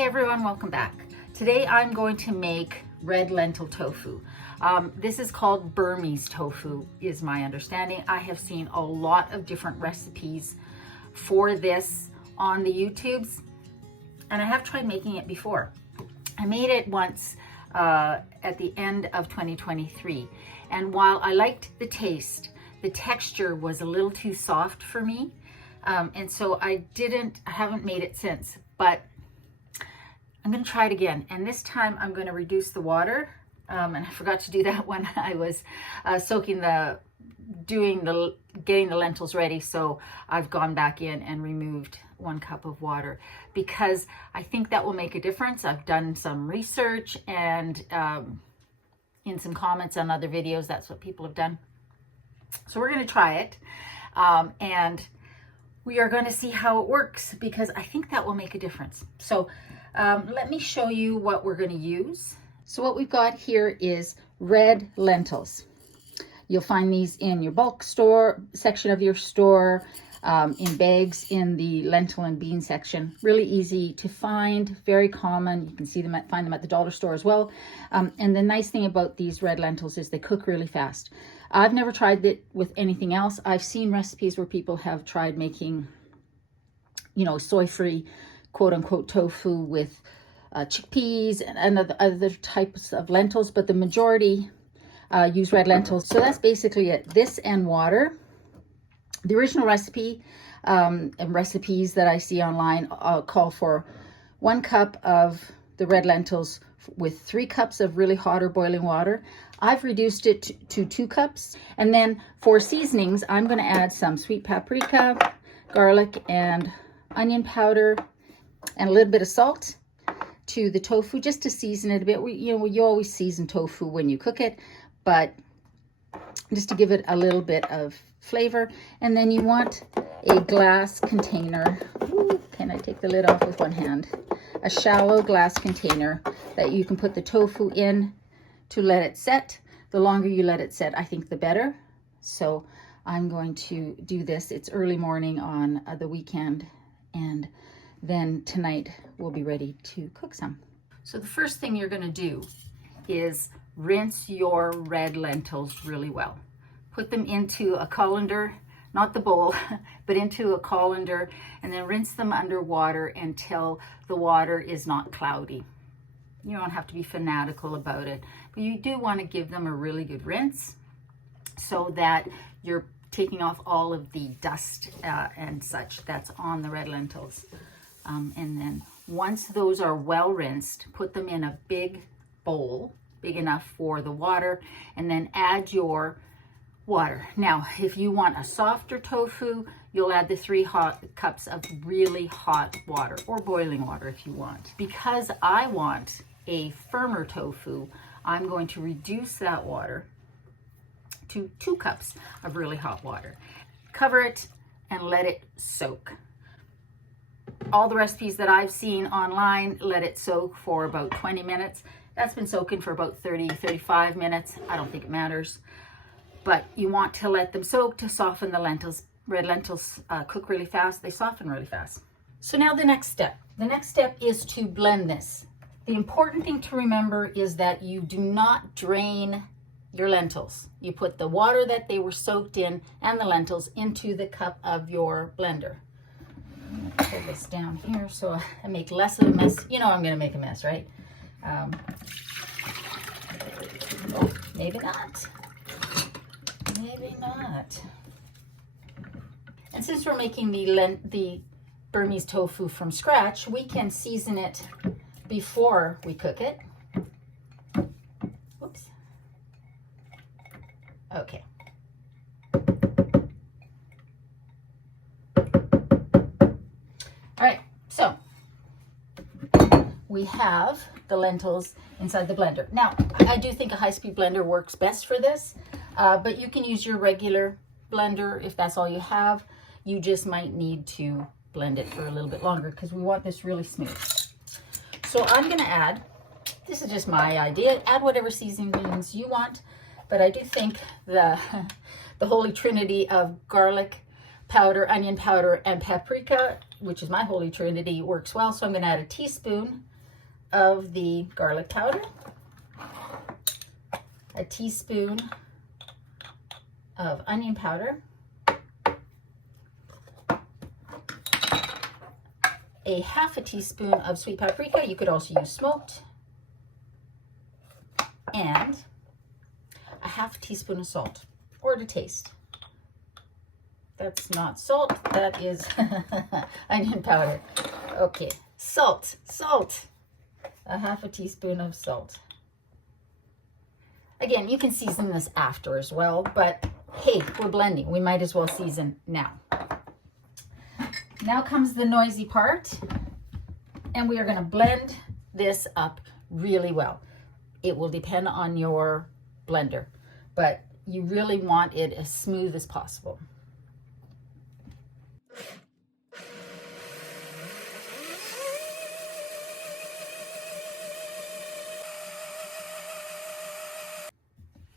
Hey everyone, welcome back. Today I'm going to make red lentil tofu. This is called Burmese tofu, is my understanding. I have seen a lot of different recipes for this on the YouTubes, and I have tried making it before. I made it once at the end of 2023, and while I liked the taste, the texture was a little too soft for me, and so I haven't made it since, but I'm going to try it again, and this time I'm going to reduce the water, and I forgot to do that when I was getting the lentils ready, so I've gone back in and removed 1 cup of water because I think that will make a difference. I've done some research, and in some comments on other videos, that's what people have done. So we're going to try it, and we are going to see how it works because I think that will make a difference. So let me show you what we're going to use. So what we've got here is red lentils. You'll find these in your bulk store section of your store, in bags in the lentil and bean section. Really easy to find, very common. You can find them at the dollar store as well. And the nice thing about these red lentils is they cook really fast. I've never tried it with anything else. I've seen recipes where people have tried making, soy-free, quote-unquote, tofu with chickpeas and other types of lentils, but the majority use red lentils. So that's basically it. This and water. The original recipe and recipes that I see online call for 1 cup of the red lentils with 3 cups of really hot or boiling water. I've reduced it to 2 cups. And then for seasonings, I'm going to add some sweet paprika, garlic, and onion powder, and a little bit of salt to the tofu just to season it a bit. You always season tofu when you cook it, but just to give it a little bit of flavor. And then you want a glass container. Ooh, can I take the lid off with one hand? A shallow glass container that you can put the tofu in to let it set. The longer you let it set, I think the better. So I'm going to do this. It's early morning on the weekend, and then tonight we'll be ready to cook some. So the first thing you're going to do is rinse your red lentils really well. Put them into a colander, not the bowl, but into a colander, and then rinse them under water until the water is not cloudy. You don't have to be fanatical about it, but you do want to give them a really good rinse so that you're taking off all of the dust and such that's on the red lentils. And then once those are well rinsed, put them in a big bowl, big enough for the water, and then add your water. Now, if you want a softer tofu, you'll add the 3 cups of really hot water, or boiling water if you want. Because I want a firmer tofu, I'm going to reduce that water to 2 cups of really hot water. Cover it and let it soak. All the recipes that I've seen online let it soak for about 20 minutes. That's been soaking for about 35 minutes. I don't think it matters. But you want to let them soak to soften the lentils. Red lentils cook really fast. They soften really fast. So now the next step. The next step is to blend this. The important thing to remember is that you do not drain your lentils. You put the water that they were soaked in and the lentils into the cup of your blender. Pull this down here so I make less of a mess. You know I'm going to make a mess, right? Oh, maybe not. Maybe not. And since we're making the Burmese tofu from scratch, we can season it before we cook it. Whoops. Okay. All right, so we have the lentils inside the blender. Now, I do think a high-speed blender works best for this, but you can use your regular blender if that's all you have. You just might need to blend it for a little bit longer because we want this really smooth. So I'm going to add, this is just my idea, add whatever seasonings you want, but I do think the holy trinity of garlic powder, onion powder, and paprika, which is my holy trinity, works well. So I'm going to add a teaspoon of the garlic powder, a teaspoon of onion powder, a half a teaspoon of sweet paprika. You could also use smoked, and a half a teaspoon of salt, or to taste. That's not salt, that is onion powder. Okay, salt, a half a teaspoon of salt. Again, you can season this after as well, but hey, we're blending. We might as well season now. Now comes the noisy part, and we are going to blend this up really well. It will depend on your blender, but you really want it as smooth as possible.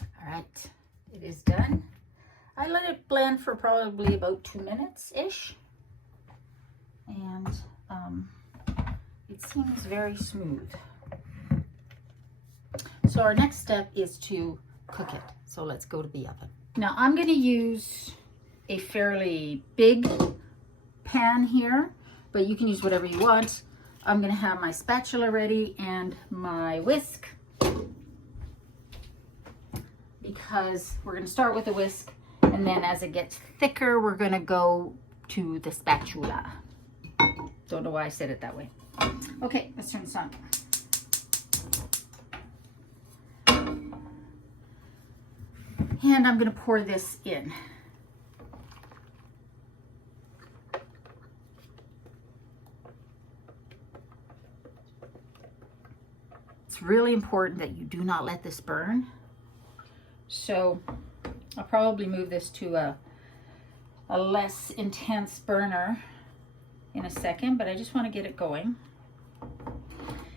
All right, it is done. I let it blend for probably about 2 minutes-ish, and it seems very smooth. So our next step is to cook it. So let's go to the oven. Now I'm going to use a fairly big pan here, but you can use whatever you want. I'm going to have my spatula ready and my whisk, because we're going to start with the whisk, and then as it gets thicker, we're going to go to the spatula. Don't know why I said it that way. Okay, let's turn this on. And I'm going to pour this in. It's really important that you do not let this burn. So I'll probably move this to a less intense burner in a second, but I just want to get it going.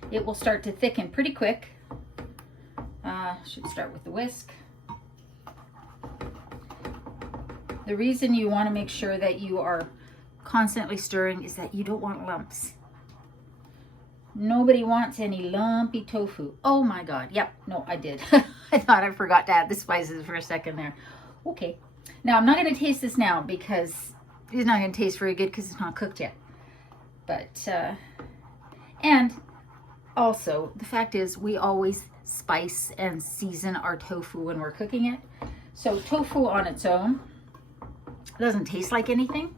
It will start to thicken pretty quick. Should start with the whisk. The reason you want to make sure that you are constantly stirring is that you don't want lumps. Nobody wants any lumpy tofu. Oh my God. Yep. No, I did. I thought I forgot to add the spices for a second there. Okay. Now I'm not going to taste this now because it's not going to taste very good because it's not cooked yet. But, and also the fact is we always spice and season our tofu when we're cooking it. So tofu on its own doesn't taste like anything.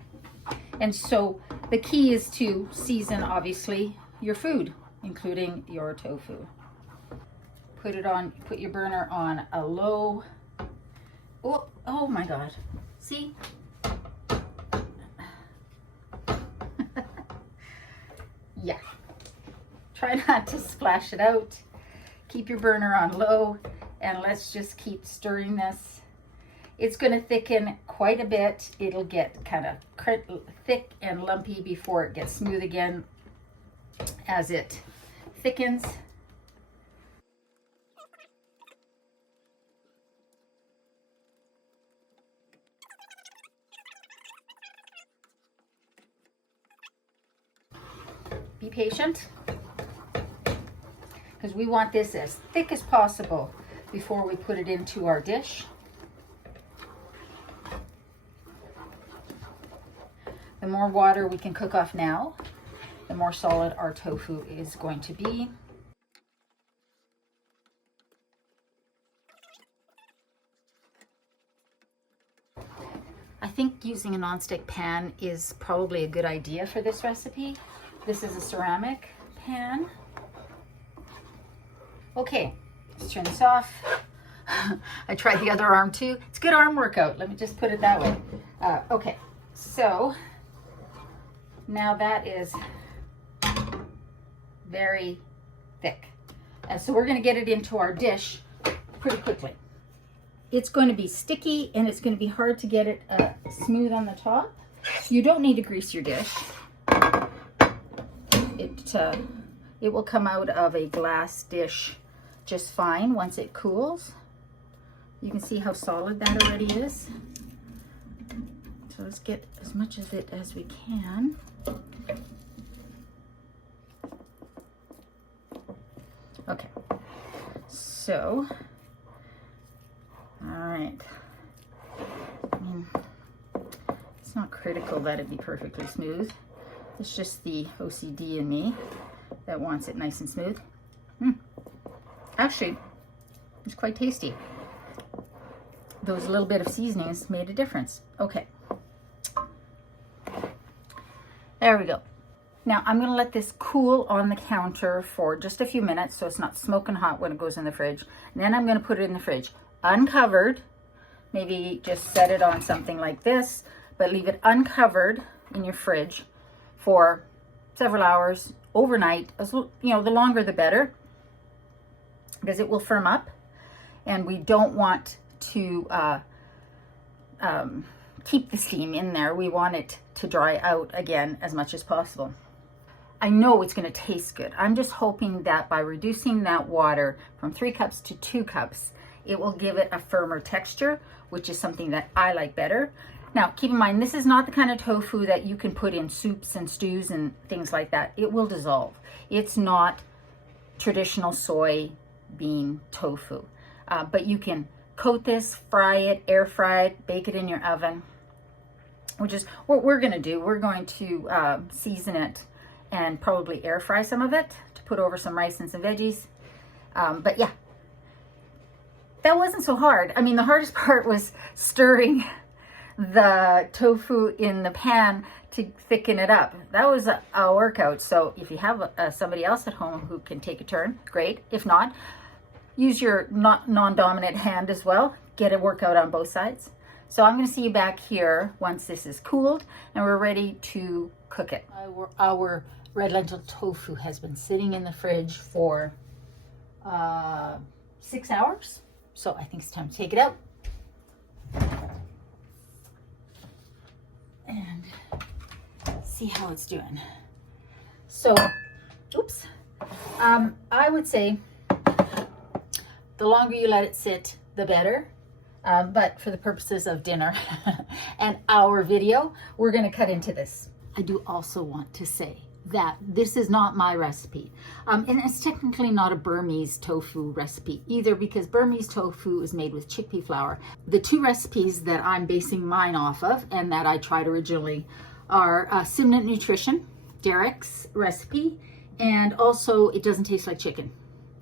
And so the key is to season, obviously, your food, including your tofu. Put your burner on a low. Oh my God. See? Yeah. Try not to splash it out. Keep your burner on low, and let's just keep stirring this. It's going to thicken quite a bit. It'll get kind of thick and lumpy before it gets smooth again as it thickens. Be patient, because we want this as thick as possible before we put it into our dish. The more water we can cook off now, the more solid our tofu is going to be. I think using a nonstick pan is probably a good idea for this recipe. This is a ceramic pan. Okay, let's turn this off. I tried the other arm too. It's a good arm workout. Let me just put it that way. Okay, so now that is very thick. And so we're going to get it into our dish pretty quickly. It's going to be sticky and it's going to be hard to get it smooth on the top. You don't need to grease your dish. It will come out of a glass dish just fine once it cools. You can see how solid that already is. So let's get as much of it as we can. So, all right. I mean, it's not critical that it be perfectly smooth. It's just the OCD in me that wants it nice and smooth. Actually, it's quite tasty. Those little bit of seasonings made a difference. Okay. There we go. Now I'm gonna let this cool on the counter for just a few minutes so it's not smoking hot when it goes in the fridge. And then I'm gonna put it in the fridge, uncovered. Maybe just set it on something like this, but leave it uncovered in your fridge for several hours, overnight. You know, the longer the better, because it will firm up, and we don't want to keep the steam in there. We want it to dry out again as much as possible. I know it's going to taste good. I'm just hoping that by reducing that water from 3 cups to 2 cups, it will give it a firmer texture, which is something that I like better. Now, keep in mind, this is not the kind of tofu that you can put in soups and stews and things like that. It will dissolve. It's not traditional soybean tofu. But you can coat this, fry it, air fry it, bake it in your oven, which is what we're going to do. We're going to season it and probably air fry some of it to put over some rice and some veggies. But yeah, that wasn't so hard. I mean, the hardest part was stirring the tofu in the pan to thicken it up. That was a workout. So if you have somebody else at home who can take a turn, great. If not, use your non-dominant hand as well. Get a workout on both sides. So I'm going to see you back here once this is cooled and we're ready to cook it. Our red lentil tofu has been sitting in the fridge for 6 hours. So I think it's time to take it out. And see how it's doing. So, oops. I would say the longer you let it sit, the better. But for the purposes of dinner and our video, we're going to cut into this. I do also want to say that this is not my recipe. And it's technically not a Burmese tofu recipe either, because Burmese tofu is made with chickpea flour. The 2 recipes that I'm basing mine off of and that I tried originally are Simnett Nutrition, Derek's recipe, and also It Doesn't Taste Like Chicken,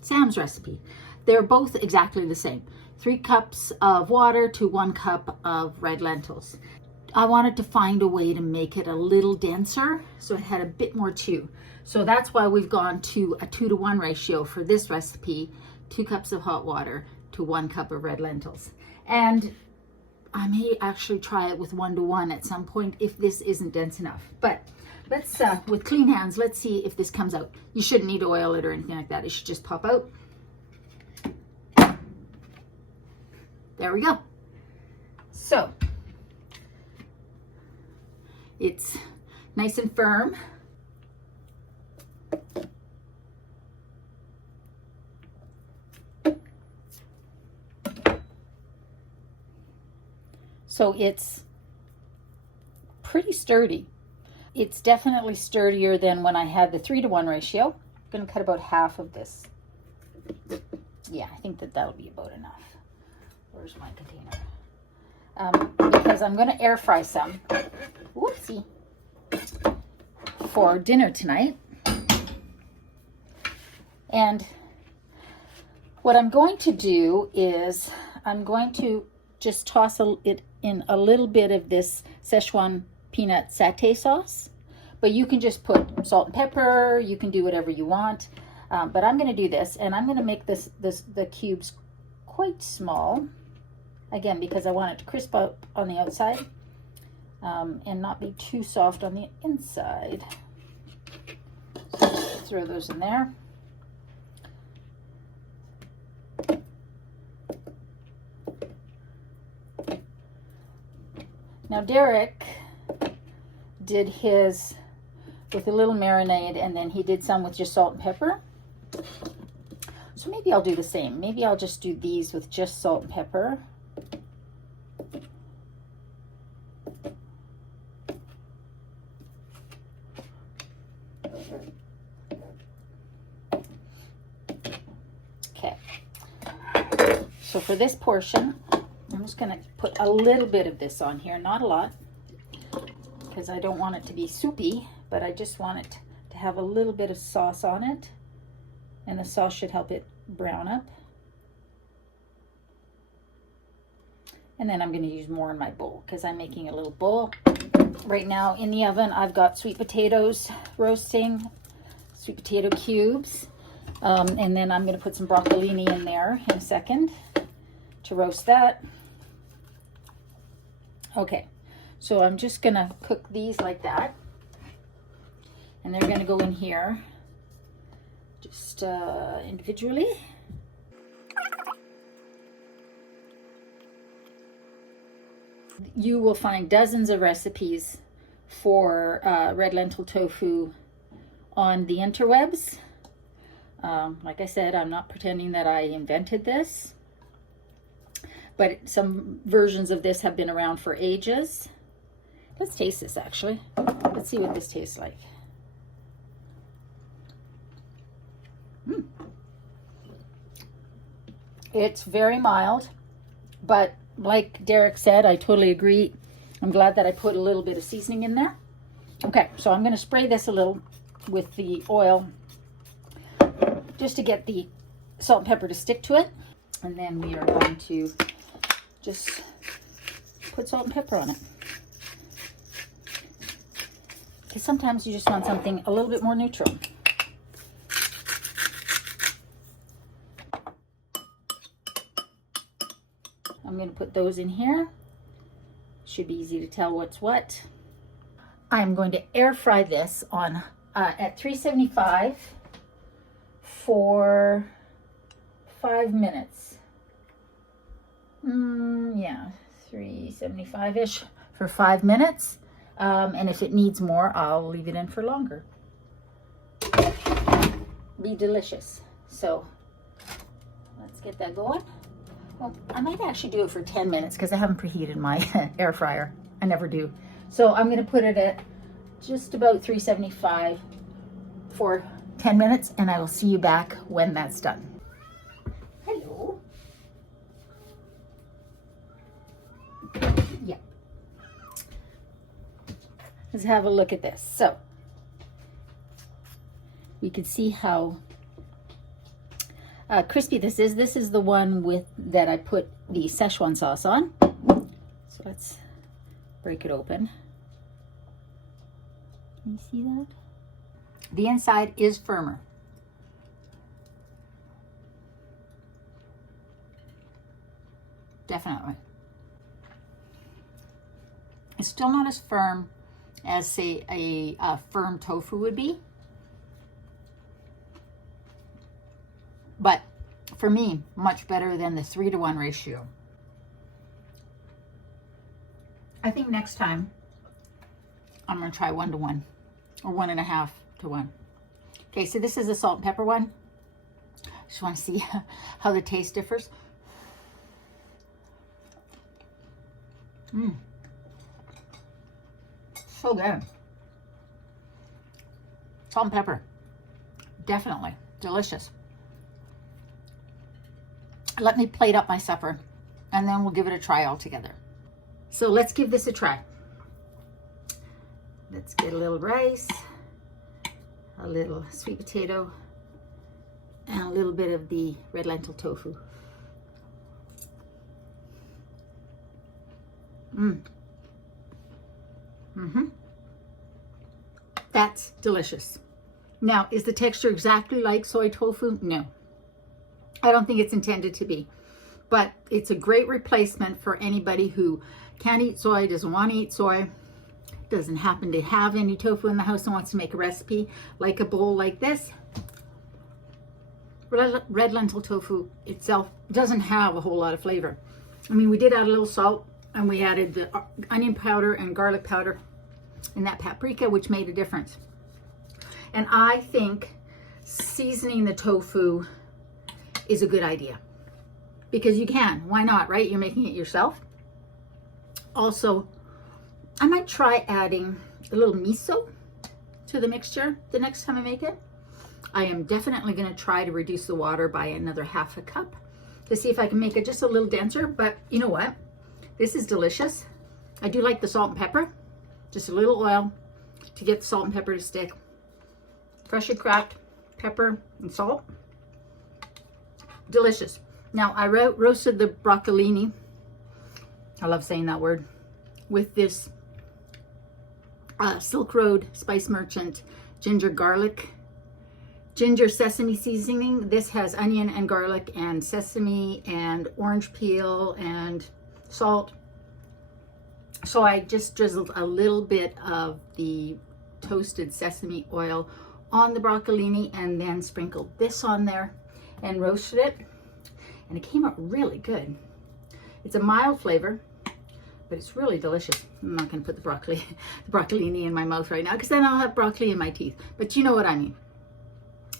Sam's recipe. They're both exactly the same. 3 cups of water to 1 cup of red lentils. I wanted to find a way to make it a little denser, so it had a bit more chew. So that's why we've gone to a 2-to-1 ratio for this recipe, 2 cups of hot water to 1 cup of red lentils. And I may actually try it with 1-to-1 at some point if this isn't dense enough. But let's, with clean hands, let's see if this comes out. You shouldn't need to oil it or anything like that. It should just pop out. There we go. So it's nice and firm. So it's pretty sturdy. It's definitely sturdier than when I had the 3-to-1 ratio. I'm going to cut about half of this. Yeah, I think that'll be about enough. Where's my container? Because I'm going to air fry some. Whoopsie. For dinner tonight. And what I'm going to do is I'm going to just toss it in a little bit of this Szechuan peanut satay sauce. But you can just put salt and pepper. You can do whatever you want. But I'm going to do this, and I'm going to make the cubes quite small. Again, because I want it to crisp up on the outside and not be too soft on the inside. So just throw those in there. Now Derek did his with a little marinade, and then he did some with just salt and pepper. So maybe I'll do the same. Maybe I'll just do these with just salt and pepper. Okay. So for this portion, I'm just going to put a little bit of this on here, not a lot, because I don't want it to be soupy, but I just want it to have a little bit of sauce on it, and the sauce should help it brown up. And then I'm going to use more in my bowl because I'm making a little bowl. Right now in the oven, I've got sweet potatoes roasting, sweet potato cubes. And then I'm going to put some broccolini in there in a second to roast that. Okay, so I'm just going to cook these like that. And they're going to go in here just individually. You will find dozens of recipes for red lentil tofu on the interwebs. Like I said, I'm not pretending that I invented this, but some versions of this have been around for ages. Let's taste this actually. Let's see what this tastes like. It's very mild, but like Derek said, I totally agree. I'm glad that I put a little bit of seasoning in there. Okay, so I'm going to spray this a little with the oil just to get the salt and pepper to stick to it. And then we are going to just put salt and pepper on it. Because sometimes you just want something a little bit more neutral. I'm going to put those in here. Should be easy to tell what's what. I'm going to air fry this on at 375 for 5 minutes. Yeah, 375-ish for 5 minutes. And if it needs more, I'll leave it in for longer. Be delicious. So let's get that going. Well, I might actually do it for 10 minutes because I haven't preheated my air fryer. I never do. So I'm going to put it at just about 375 for 10 minutes, and I will see you back when that's done. Hello. Yeah. Let's have a look at this. So you can see how crispy this is. This is the one with that I put the Szechuan sauce on. So let's break it open. Can you see that? The inside is firmer. Definitely. It's still not as firm as, say, a firm tofu would be. But for me, much better than the 3-to-1 ratio. I think next time I'm going to try 1-to-1 or 1.5-to-1. Okay, so this is the salt and pepper one. Just want to see how the taste differs. So good. Salt and pepper. Definitely delicious. Let me plate up my supper and then we'll give it a try all together. So let's give this a try. Let's get a little rice, a little sweet potato, and a little bit of the red lentil tofu. That's delicious. Now, is the texture exactly like soy tofu? No. I don't think it's intended to be, but it's a great replacement for anybody who can't eat soy, doesn't want to eat soy, doesn't happen to have any tofu in the house and wants to make a recipe like a bowl like this. Red lentil tofu itself doesn't have a whole lot of flavor. I mean, we did add a little salt and we added the onion powder and garlic powder and that paprika, which made a difference. And I think seasoning the tofu is a good idea because you can. Why not, right? You're making it yourself. Also, I might try adding a little miso to the mixture the next time I make it. I am definitely going to try to reduce the water by another 1/2 cup to see if I can make it just a little denser, but you know what? This is delicious. I do like the salt and pepper. Just a little oil to get the salt and pepper to stick. Freshly cracked pepper and salt. Delicious. Now I roasted the broccolini. I love saying that word. With this Silk Road Spice Merchant ginger sesame seasoning. This has onion and garlic and sesame and orange peel and salt. So I just drizzled a little bit of the toasted sesame oil on the broccolini and then sprinkled this on there and roasted it. And it came out really good. It's a mild flavor, but it's really delicious. I'm not gonna put the broccolini in my mouth right now because then I'll have broccoli in my teeth. But you know what I mean.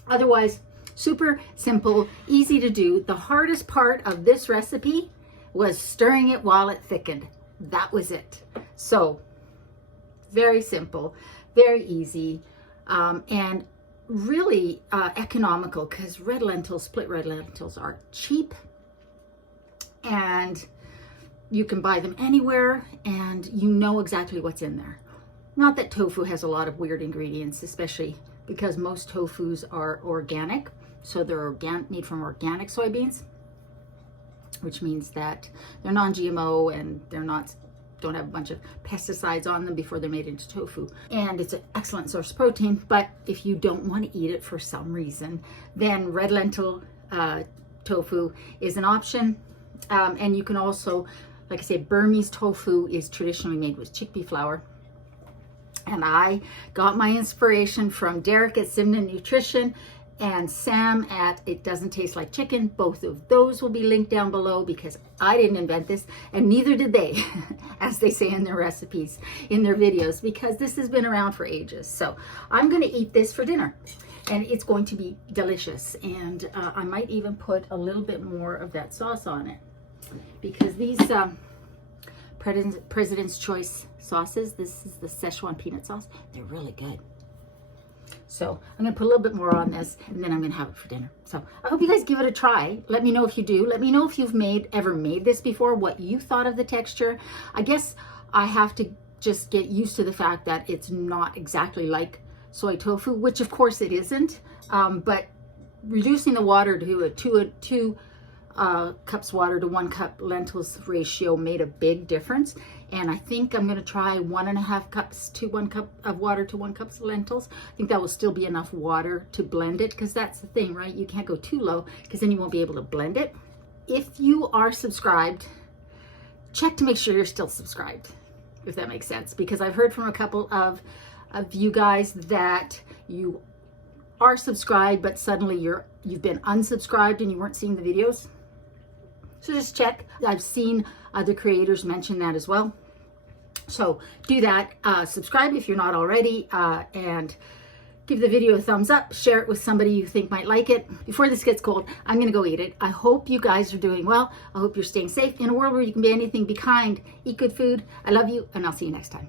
Otherwise, super simple, easy to do. The hardest part of this recipe was stirring it while it thickened. That was it. So very simple, very easy, and really economical because split red lentils are cheap and you can buy them anywhere and you know exactly what's in there. Not that tofu has a lot of weird ingredients, especially because most tofus are organic. So they're made from organic soybeans, which means that they're non-GMO and don't have a bunch of pesticides on them before they're made into tofu. And it's an excellent source of protein, but if you don't want to eat it for some reason, then red lentil tofu is an option. And you can also, like I said, Burmese tofu is traditionally made with chickpea flour. And I got my inspiration from Derek at Simna Nutrition and Sam at It Doesn't Taste Like Chicken. Both of those will be linked down below because I didn't invent this and neither did they, as they say in their recipes, in their videos, because this has been around for ages. So I'm gonna eat this for dinner and it's going to be delicious. And I might even put a little bit more of that sauce on it because these President's Choice sauces, this is the Szechuan peanut sauce, they're really good. So I'm gonna put a little bit more on this and then I'm gonna have it for dinner. So I hope you guys give it a try. Let me know if you do. Let me know if you've ever made this before, what you thought of the texture. I guess I have to just get used to the fact that it's not exactly like soy tofu, which of course it isn't, but reducing the water to a two cups water to 1 cup lentils ratio made a big difference. And I think I'm going to try 1.5 cups to 1 cup of water to 1 cup lentils. I think that will still be enough water to blend it, because that's the thing, right? You can't go too low because then you won't be able to blend it. If you are subscribed, check to make sure you're still subscribed, if that makes sense, because I've heard from a couple of you guys that you are subscribed but suddenly you've been unsubscribed and you weren't seeing the videos. So just check. I've seen other creators mention that as well. So do that. Subscribe if you're not already, and give the video a thumbs up. Share it with somebody you think might like it. Before this gets cold, I'm going to go eat it. I hope you guys are doing well. I hope you're staying safe. In a world where you can be anything, be kind, eat good food. I love you, and I'll see you next time.